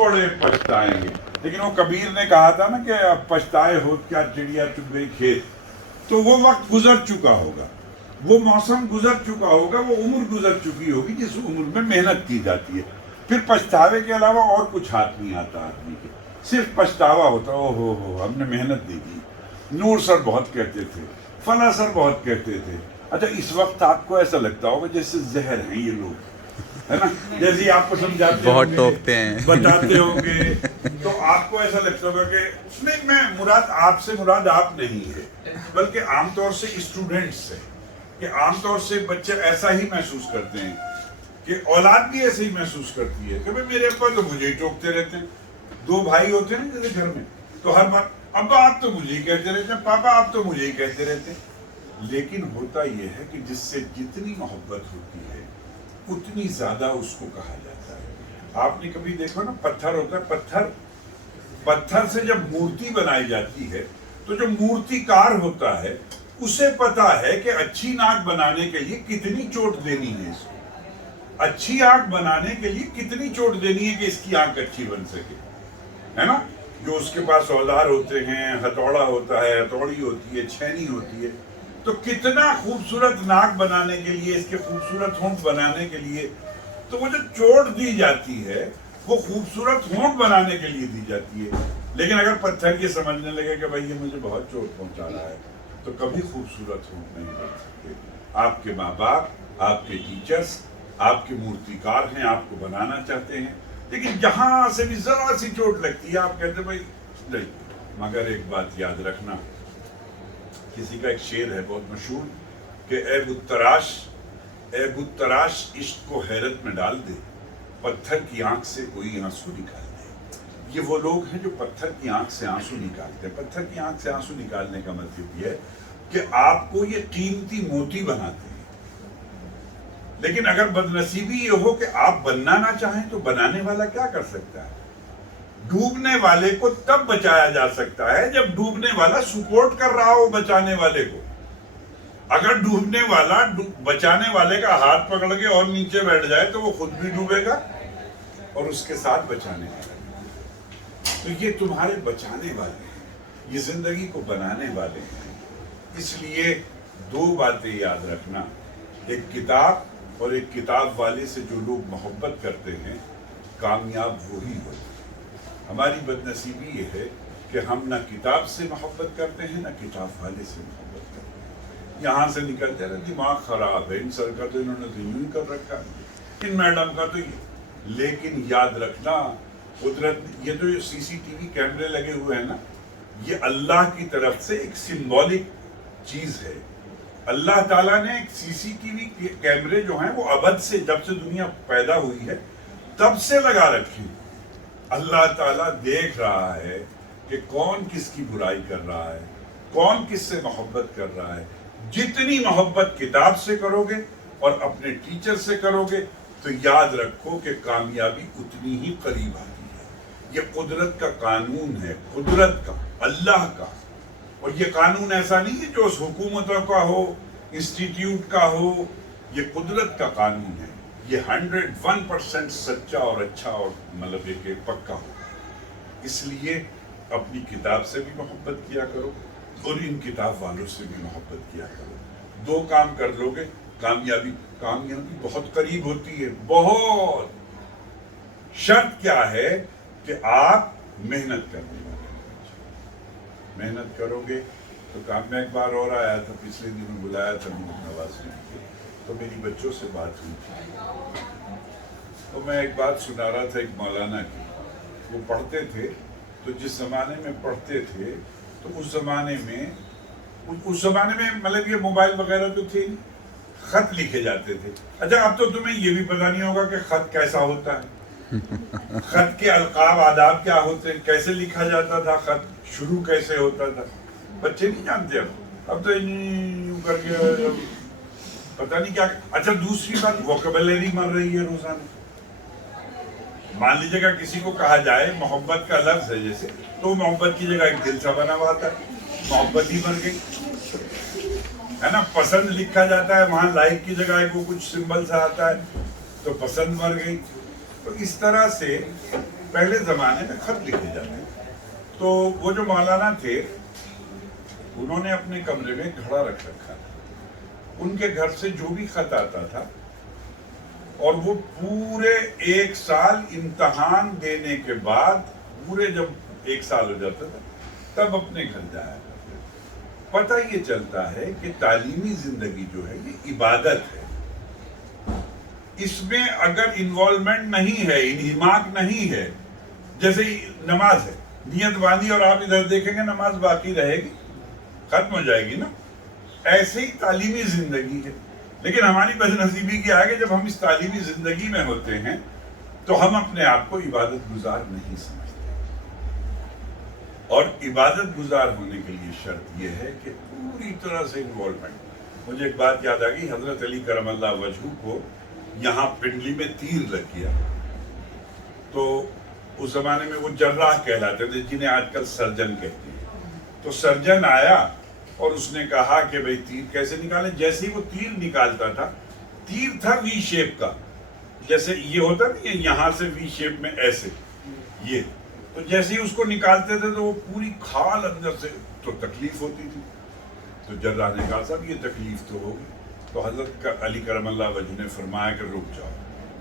بڑے پچھتائیں گے. لیکن وہ کبیر نے کہا تھا نا کہ پچھتائے ہو کیا چڑیا چگ گئی کھیت. تو وہ وقت گزر چکا ہوگا, وہ موسم گزر چکا ہوگا, وہ عمر گزر چکی ہوگی جس عمر میں محنت کی جاتی ہے. پھر پچھتاوے کے علاوہ اور کچھ ہاتھ نہیں آتا آدمی کے, صرف پچھتاوا ہوتا. او ہو ہم نے محنت نہیں کی. نور سر بہت کہتے تھے, فلاں سر بہت کہتے تھے. اچھا اس وقت آپ کو ایسا لگتا ہوگا جیسے زہر ہیں یہ لوگ, ہے نا, جیسے آپ کو سمجھاتے بہت ہوں گے, ٹوکتے ہیں, بتاتے ہوں گے, تو آپ کو ایسا لگتا ہوگا کہ نہیں, میں مراد آپ سے مراد آپ نہیں ہے, بلکہ عام طور سے اسٹوڈنٹس سے, کہ عام طور سے بچے ایسا ہی محسوس کرتے ہیں, کہ اولاد بھی ایسے ہی محسوس کرتی ہے کہ بھئی میرے ابا تو مجھے ہی ٹوکتے رہتے ہیں. دو بھائی ہوتے ہیں نا جیسے گھر میں, تو ہر بات ابا آپ تو مجھے ہی کہتے رہتے ہیں, پاپا آپ تو مجھے ہی کہتے رہتے ہیں. لیکن ہوتا یہ ہے کہ جس سے جتنی محبت ہوتی ہے اتنی زیادہ اس کو کہا جاتا ہے. آپ نے کبھی دیکھو نا, پتھر ہوتا ہے, پتھر سے جب مورتی بنائی جاتی ہے تو جو مورتی کار ہوتا ہے اسے پتا ہے کہ اچھی ناک بنانے کے لیے کتنی چوٹ دینی ہے, اس کو اچھی آنکھ بنانے کے لیے کتنی چوٹ دینی ہے کہ اس کی آنکھ اچھی بن سکے, ہے نا. جو اس کے پاس اوزار ہوتے ہیں, ہتھوڑا ہوتا ہے, ہتھوڑی ہوتی ہے, چھینی ہوتی ہے, تو کتنا خوبصورت ناک بنانے کے لیے, اس کے خوبصورت ہونٹ بنانے کے لیے, تو وہ جو چوٹ دی جاتی ہے وہ خوبصورت ہونٹ بنانے کے لیے دی جاتی ہے. لیکن اگر پتھر یہ سمجھنے لگے کہ بھائی یہ مجھے بہت چوٹ پہنچا رہا ہے, تو کبھی خوبصورت ہونٹ نہیں بن سکتے. آپ کے ماں باپ, آپ کے ٹیچرز, آپ کے مورتی کار ہیں, آپ کو بنانا چاہتے ہیں, لیکن جہاں سے بھی ذرا سی چوٹ لگتی ہے آپ کہتے ہیں بھائی نہیں. مگر ایک بات یاد رکھنا, کسی کا ایک شعر ہے بہت مشہور کہ اے بت تراش عشق کو حیرت میں ڈال دے, پتھر کی آنکھ سے کوئی آنسو نکال دے. یہ وہ لوگ ہیں جو پتھر کی آنکھ سے آنسو نکالتے ہیں. پتھر کی آنکھ سے آنسو نکالنے کا مطلب یہ ہے کہ آپ کو یہ قیمتی موتی بناتے ہیں. لیکن اگر بدنصیبی یہ ہو کہ آپ بننا نہ چاہیں تو بنانے والا کیا کر سکتا ہے؟ ڈوبنے والے کو تب بچایا جا سکتا ہے جب ڈوبنے والا سپورٹ کر رہا ہو بچانے والے کو. اگر ڈوبنے والا بچانے والے کا ہاتھ پکڑ کے اور نیچے بیٹھ جائے تو وہ خود بھی ڈوبے گا اور اس کے ساتھ بچانے والا. تو یہ تمہارے بچانے والے ہیں, یہ زندگی کو بنانے والے ہیں. اس لیے دو باتیں یاد رکھنا, ایک کتاب اور ایک کتاب والے سے جو لوگ محبت کرتے ہیں کامیاب وہی ہوتے ہیں. ہماری بدنصیبی یہ ہے کہ ہم نہ کتاب سے محبت کرتے ہیں نہ کتاب والے سے محبت کرتے ہیں. یہاں سے نکلتے رہے دماغ خراب ہے, ان سر کا تو انہوں نے تو یوں ہی کر رکھا ہے, ان میڈم کا تو یہ. لیکن یاد رکھنا قدرت, یہ جو سی سی ٹی وی کیمرے لگے ہوئے ہیں نا, یہ اللہ کی طرف سے ایک سمبولک چیز ہے. اللہ تعالیٰ نے ایک سی سی ٹی وی کیمرے جو ہیں وہ ابد سے, جب سے دنیا پیدا ہوئی ہے تب سے لگا رکھے. اللہ تعالیٰ دیکھ رہا ہے کہ کون کس کی برائی کر رہا ہے, کون کس سے محبت کر رہا ہے. جتنی محبت کتاب سے کرو گے اور اپنے ٹیچر سے کرو گے تو یاد رکھو کہ کامیابی اتنی ہی قریب آتی ہے. یہ قدرت کا قانون ہے, قدرت کا, اللہ کا. اور یہ قانون ایسا نہیں ہے جو اس حکومتوں کا ہو, انسٹیٹیوٹ کا ہو, یہ قدرت کا قانون ہے. یہ 101% سچا اور اچھا اور مطلب یہ کہ پکا ہو. اس لیے اپنی کتاب سے بھی محبت کیا کرو اور ان کتاب والوں سے بھی محبت کیا کرو. دو کام کر لو گے کامیابی بہت قریب ہوتی ہے. بہت. شرط کیا ہے کہ آپ محنت کرنے والے, محنت کرو گے تو کام. میں ایک بار اور آیا تھا, پچھلے دنوں بلایا تھا نواز نے, تو میری بچوں سے بات ہوئی تھی, تو میں ایک بات سنا رہا تھا ایک مولانا کی. وہ پڑھتے تھے تو جس زمانے میں پڑھتے تھے تو اس زمانے میں مطلب یہ موبائل وغیرہ تو تھے, خط لکھے جاتے تھے. اچھا اب تو تمہیں یہ بھی پتہ نہیں ہوگا کہ خط کیسا ہوتا ہے, خط کے القاب آداب کیا ہوتے ہیں, کیسے لکھا جاتا تھا خط, شروع کیسے ہوتا تھا, بچے نہیں جانتے. اب تو یوں کر کے پتہ نہیں کیا. اچھا دوسری بات, ووکیبلری مر رہی ہے روزانہ. مان لیجیے گا کسی کو کہا جائے محبت کا لفظ ہے جیسے, تو محبت کی جگہ ایک دل سا بنا ہوا تھا, محبت ہی مر گئی, ہے نا. پسند لکھا جاتا ہے, وہاں لائک کی جگہ ایک وہ کچھ سمبل سا آتا ہے, تو پسند مر گئی. تو اس طرح سے پہلے زمانے میں خط لکھے جاتے تھے، تو وہ جو مولانا تھے انہوں نے اپنے کمرے میں گھڑا رکھ رکھا تھا، ان کے گھر سے جو بھی خط آتا تھا اور وہ پورے 1 سال امتحان دینے کے بعد، پورے جب 1 سال ہو جاتا تھا تب اپنے گھر جایا کرتے تھے۔ پتہ یہ چلتا ہے کہ تعلیمی زندگی جو ہے یہ عبادت ہے، اس میں اگر انوالومنٹ نہیں ہے، انہماک نہیں ہے، جیسے نماز ہے، نیت باندھی اور آپ ادھر دیکھیں گے نماز باقی رہے گی، ختم ہو جائے گی نا، ایسے ہی تعلیمی زندگی ہے۔ لیکن ہماری بد نصیبی کیا ہے کہ جب ہم اس تعلیمی زندگی میں ہوتے ہیں تو ہم اپنے آپ کو عبادت گزار نہیں سمجھتے، اور عبادت گزار ہونے کے لیے شرط یہ ہے کہ پوری طرح سے انوالومنٹ۔ مجھے ایک بات یاد آ گئی، حضرت علی کرم اللہ وجہہ کو یہاں پنڈلی میں تیر لگ گیا، تو اس زمانے میں وہ جراح کہلاتے تھے، جنہیں آج کل سرجن کہتے ہیں۔ تو سرجن آیا اور اس نے کہا کہ بھئی تیر کیسے نکالیں؟ جیسے ہی وہ تیر نکالتا تھا، تیر تھا وی شیپ کا، جیسے یہ ہوتا نہیں، یہاں سے وی شیپ میں ایسے، یہ تو جیسے ہی اس کو نکالتے تھے تو وہ پوری کھال اندر سے، تو تکلیف ہوتی تھی۔ تو جراح نے کہا صاحب یہ تکلیف تو ہوگی، تو حضرت علی کرم اللہ وجہ نے فرمایا کہ رک جاؤ،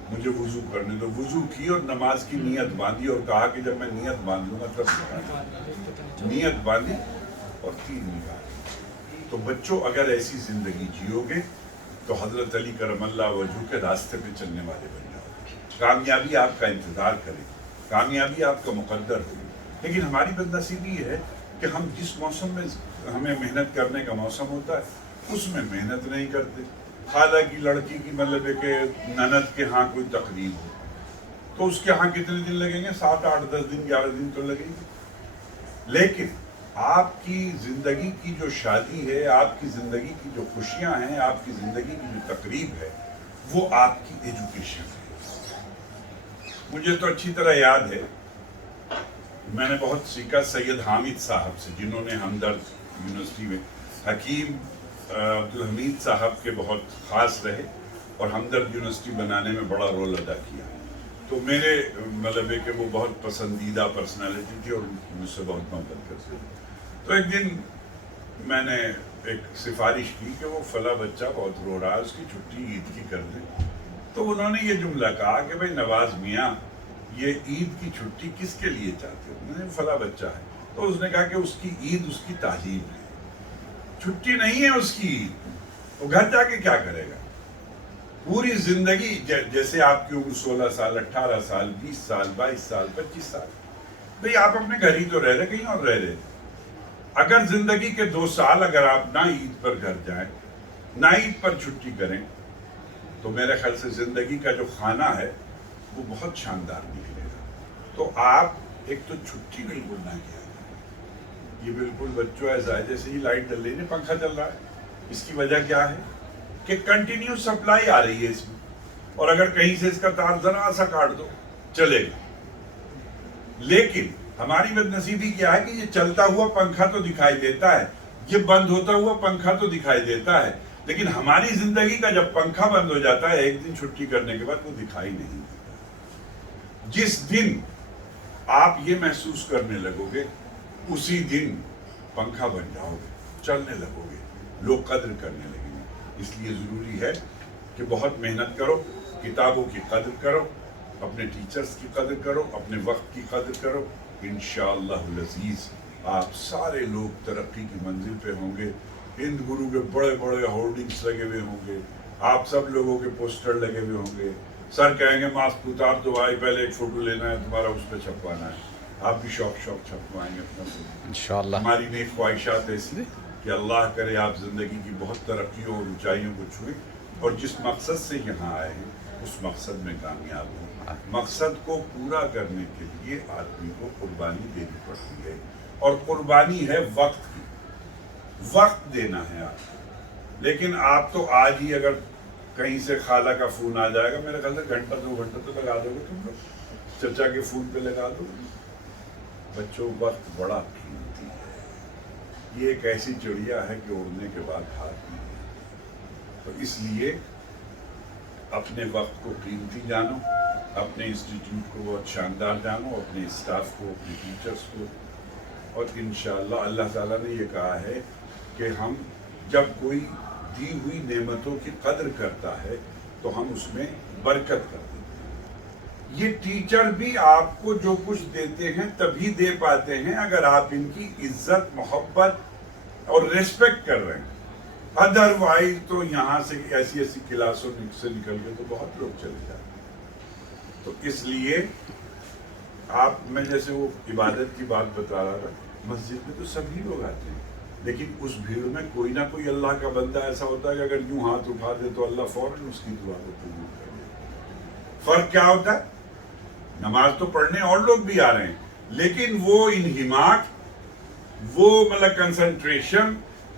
مجھے وضو کرنے دو۔ وضو کی اور نماز کی نیت باندھی اور کہا کہ جب میں نیت باندھوں گا تب نکالوں۔ نیت باندھی اور تیر نکالی۔ تو بچوں اگر ایسی زندگی جیو گے تو حضرت علی کرم اللہ وجہ کے راستے پہ چلنے والے بن جاؤ گے، کامیابی آپ کا انتظار کرے، کامیابی آپ کا مقدر ہوگی۔ لیکن ہماری بد نصیبی یہ ہے کہ ہم جس موسم میں ہمیں محنت کرنے کا موسم ہوتا ہے اس میں محنت نہیں کرتے۔ خالہ کی لڑکی کی مطلب ہے کہ نند کے ہاں کوئی تقریب ہو تو اس کے ہاں کتنے دن لگیں گے؟ 7 8 10 دن 11 دن تو لگیں گے۔ لیکن آپ کی زندگی کی جو شادی ہے، آپ کی زندگی کی جو خوشیاں ہیں، آپ کی زندگی کی جو تقریب ہے، وہ آپ کی ایجوکیشن ہے۔ مجھے تو اچھی طرح یاد ہے، میں نے بہت سیکھا سید حامد صاحب سے، جنہوں نے ہمدرد یونیورسٹی میں، حکیم عبدالحمید صاحب کے بہت خاص رہے اور ہمدرد یونیورسٹی بنانے میں بڑا رول ادا کیا۔ تو میرے مطلب ہے کہ وہ بہت پسندیدہ پرسنالٹی تھی اور مجھ سے بہت محبت کرتے تھے۔ تو ایک دن میں نے ایک سفارش کی کہ وہ فلاں بچہ بہت رو رہا ہے، اس کی چھٹی عید کی کر دیں۔ تو انہوں نے یہ جملہ کہا کہ بھائی نواز میاں، یہ عید کی چھٹی کس کے لیے چاہتے ہو؟ میں نے فلاں بچہ ہے۔ تو اس نے کہا کہ اس کی عید اس کی تعلیم ہے، چھٹی نہیں ہے اس کی عید، وہ گھر جا کے کیا کرے گا؟ پوری زندگی، جیسے آپ کی عمر 16 سال 18 سال 20 سال 22 سال 25 سال، بھئی آپ اپنے گھر ہی تو رہ رہے، کہیں اور رہ رہے۔ اگر زندگی کے 2 سال اگر آپ نہ عید پر گھر جائیں، نہ عید پر چھٹی کریں، تو میرے خیال سے زندگی کا جو کھانا ہے وہ بہت شاندار نکلے گا۔ تو آپ ایک تو چھٹی بالکل نہ کیا، یہ بالکل بچوں ایسا ہے جیسے ہی لائٹ جل رہی ہے، پنکھا چل رہا ہے۔ اس کی وجہ کیا ہے کہ کنٹینیو سپلائی آ رہی ہے اس میں، اور اگر کہیں سے اس کا تار ذرا سا کاٹ دو چلے گا۔ لیکن ہماری بد نصیبی کیا ہے کہ یہ چلتا ہوا پنکھا تو دکھائی دیتا ہے، یہ بند ہوتا ہوا پنکھا تو دکھائی دیتا ہے، لیکن ہماری زندگی کا جب پنکھا بند ہو جاتا ہے ایک دن چھٹی کرنے کے بعد، وہ دکھائی نہیں دیتا۔ جس دن آپ یہ محسوس کرنے لگو گے اسی دن پنکھا بن جاؤ گے، چلنے لگو گے، لوگ قدر کرنے لگیں گے۔ اس لیے ضروری ہے کہ بہت محنت کرو، کتابوں کی قدر کرو، اپنے ٹیچرز کی قدر کرو، اپنے وقت کی قدر کرو۔ انشاءاللہ العزیز آپ سارے لوگ ترقی کی منزل پہ ہوں گے۔ ہند گرو کے بڑے بڑے ہورڈنگز لگے ہوئے ہوں گے، آپ سب لوگوں کے پوسٹر لگے ہوئے ہوں گے، سر کہیں گے ماسک اتار دو بھائی، پہلے ایک فوٹو لینا ہے تمہارا، اس پہ چھپوانا ہے۔ آپ بھی شوق چھپوائیں گے اپنا فوٹو انشاءاللہ۔ ہماری نیک خواہشات ایسی کہ اللہ کرے آپ زندگی کی بہت ترقیوں اور اونچائیوں کو چھوئیں، اور جس مقصد سے یہاں آئے ہیں اس مقصد میں کامیاب ہوں۔ مقصد کو پورا کرنے کے لیے آدمی کو قربانی دینی پڑتی ہے، اور قربانی ہے وقت کی، وقت دینا ہے آپ۔ لیکن آپ تو آج ہی اگر کہیں سے خالہ کا فون آ جائے گا، میرے خیال سے گھنٹہ 2 گھنٹہ تو لگا دو گے تم لوگ، چچا کے فون پہ لگا دو گے۔ بچوں، وقت بڑا قیمتی ہے، یہ ایک ایسی چڑیا ہے کہ اڑنے کے بعد ہاتھ نہیں ہے۔ تو اس لیے اپنے وقت کو قیمتی جانو، اپنے انسٹیٹیوٹ کو بہت شاندار جانو، اپنے اسٹاف کو، اپنے ٹیچرز کو، اور انشاءاللہ اللہ تعالیٰ نے یہ کہا ہے کہ ہم جب کوئی دی ہوئی نعمتوں کی قدر کرتا ہے تو ہم اس میں برکت کرتے ہیں۔ یہ ٹیچر بھی آپ کو جو کچھ دیتے ہیں تبھی دے پاتے ہیں اگر آپ ان کی عزت، محبت اور ریسپیکٹ کر رہے ہیں۔ ادروائز تو یہاں سے ایسی ایسی کلاسوں سے نکل کے تو بہت لوگ چلے جاتے ہیں۔ تو اس لیے میں جیسے وہ عبادت کی بات بتا رہا تھا، مسجد میں تو سبھی لوگ آتے ہیں، لیکن اس بھیڑ میں کوئی نہ کوئی اللہ کا بندہ ایسا ہوتا ہے کہ اگر یوں ہاتھ اٹھا دے تو اللہ فوراً اس کی دعا کو قبول کر دے۔ فرق کیا ہوتا ہے؟ نماز تو پڑھنے اور لوگ بھی آ رہے ہیں، لیکن وہ انہماک، وہ مطلب کنسنٹریشن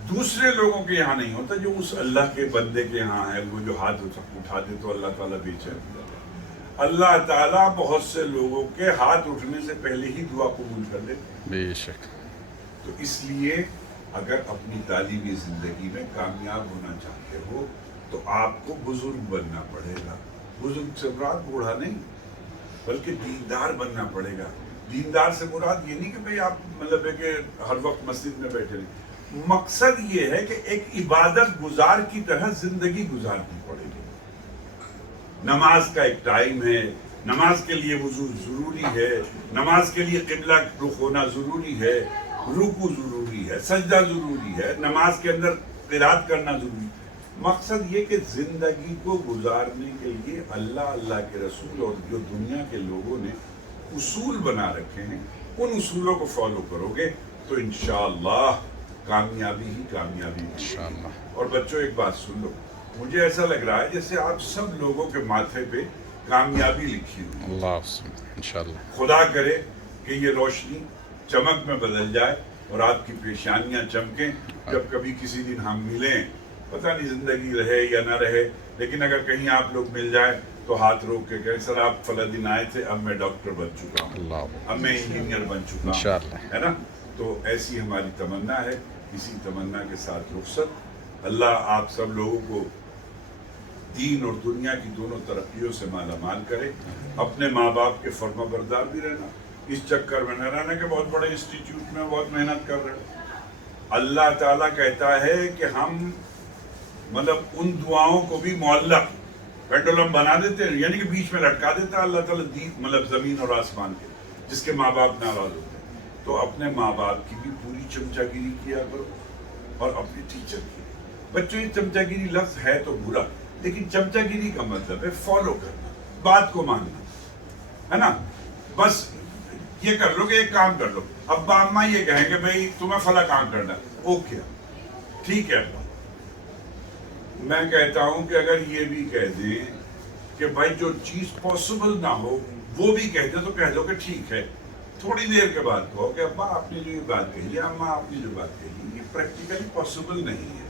دوسرے لوگوں کے یہاں نہیں ہوتا جو اس اللہ کے بندے کے یہاں ہے۔ وہ جو ہاتھ اٹھا دے تو اللہ تعالیٰ بے چین ہو جاتا ہے۔ اللہ تعالیٰ بہت سے لوگوں کے ہاتھ اٹھنے سے پہلے ہی دعا قبول کر لیتے ہیں۔ بے شک۔ تو اس لیے اگر اپنی تعلیمی زندگی میں کامیاب ہونا چاہتے ہو تو آپ کو بزرگ بننا پڑے گا۔ بزرگ سے مراد بوڑھا نہیں، بلکہ دیندار بننا پڑے گا۔ دیندار سے مراد یہ نہیں کہ بھئی آپ مطلب ہے کہ ہر وقت مسجد میں بیٹھے رہیں۔ مقصد یہ ہے کہ ایک عبادت گزار کی طرح زندگی گزارنی پڑے گی۔ نماز کا ایک ٹائم ہے، نماز کے لیے وضو ضروری ہے، نماز کے لیے قبلہ رخ ہونا ضروری ہے، رکوع ضروری ہے، سجدہ ضروری ہے، نماز کے اندر قرات کرنا ضروری ہے۔ مقصد یہ کہ زندگی کو گزارنے کے لیے اللہ کے رسول اور جو دنیا کے لوگوں نے اصول بنا رکھے ہیں ان اصولوں کو فالو کرو گے تو انشاءاللہ کامیابی ہی کامیابی انشاءاللہ۔ اور بچوں ایک بات سن لو، مجھے ایسا لگ رہا ہے جیسے آپ سب لوگوں کے ماتھے پہ کامیابی لکھی ہوئی۔ اللہ انشاءاللہ۔ خدا کرے کہ یہ روشنی چمک میں بدل جائے اور آپ کی پیشانیاں چمکیں جب کبھی کسی دن ہم ملیں۔ پتہ نہیں زندگی رہے یا نہ رہے، لیکن اگر کہیں آپ لوگ مل جائیں تو ہاتھ روک کے کہیں سر آپ فلاں دن آئے تھے، اب میں ڈاکٹر بن چکا ہوں، اب میں انجینئر بن چکا ہوں، ہے نا؟ تو ایسی ہماری تمنا ہے۔ اسی تمنا کے ساتھ رخصت۔ اللہ آپ سب لوگوں کو دین اور دنیا کی دونوں ترقیوں سے مالا مال کرے۔ اپنے ماں باپ کے فرما بردار بھی رہنا، اس چکر میں نہ رہنا کہ بہت بڑے انسٹیٹیوٹ میں بہت محنت کر رہے ہیں۔ اللہ تعالیٰ کہتا ہے کہ ہم مطلب ان دعاؤں کو بھی معلق پینڈولم بنا دیتے ہیں، یعنی کہ بیچ میں لٹکا دیتا ہے اللہ تعالیٰ مطلب زمین اور آسمان کے، جس کے ماں باپ ناراض ہوتے ہیں۔ تو اپنے ماں باپ کی بھی پوری چمچا گیری کیا کرو اور اپنے ٹیچر کی۔ بچوں یہ چمچا گیری لفظ ہے تو برا، لیکن چمچا گیری کا مطلب ہے فالو کرنا، بات کو ماننا، ہے نا؟ بس یہ کر لو کہ ایک کام کر لو، ابا اماں یہ کہیں کہ بھئی تمہیں فلاں کام کرنا ہے، اوکے ٹھیک ہے ابا۔ میں کہتا ہوں کہ اگر یہ بھی کہہ دیں کہ بھائی جو چیز پاسبل نہ ہو وہ بھی کہہ دیں تو کہہ دو کہ ٹھیک ہے۔ تھوڑی دیر کے بعد کہو کہ ابا آپ نے جو یہ بات کہی ہے، اماں آپ نے جو بات کہی یہ پریکٹیکلی پاسبل نہیں ہے،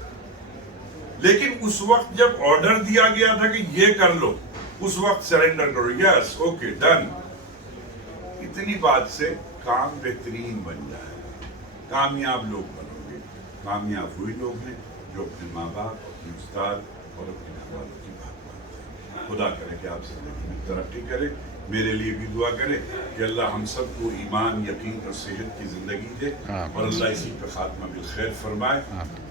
لیکن اس وقت جب آرڈر دیا گیا تھا کہ یہ کر لو، اس وقت سرنڈر کرو، یس اوکے ڈن۔ اتنی بات سے کام بہترین بن جائے گا، کامیاب لوگ بنو گے۔ کامیاب وہی لوگ ہیں جو اپنے ماں باپ، اپنے استاد اور اپنے گھر والوں کی بات مانتے ہیں۔ خدا کرے کہ آپ زندگی میں ترقی کرے۔ میرے لیے بھی دعا کرے کہ اللہ ہم سب کو ایمان، یقین اور صحت کی زندگی دے، اور اللہ اسی پہ خاتمہ بالخیر فرمائے۔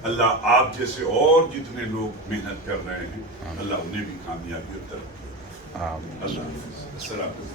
اللہ آپ جیسے اور جتنے لوگ محنت کر رہے ہیں اللہ انہیں بھی کامیابی اور ترقی دے۔ اللہ حافظ۔ السلام علیکم۔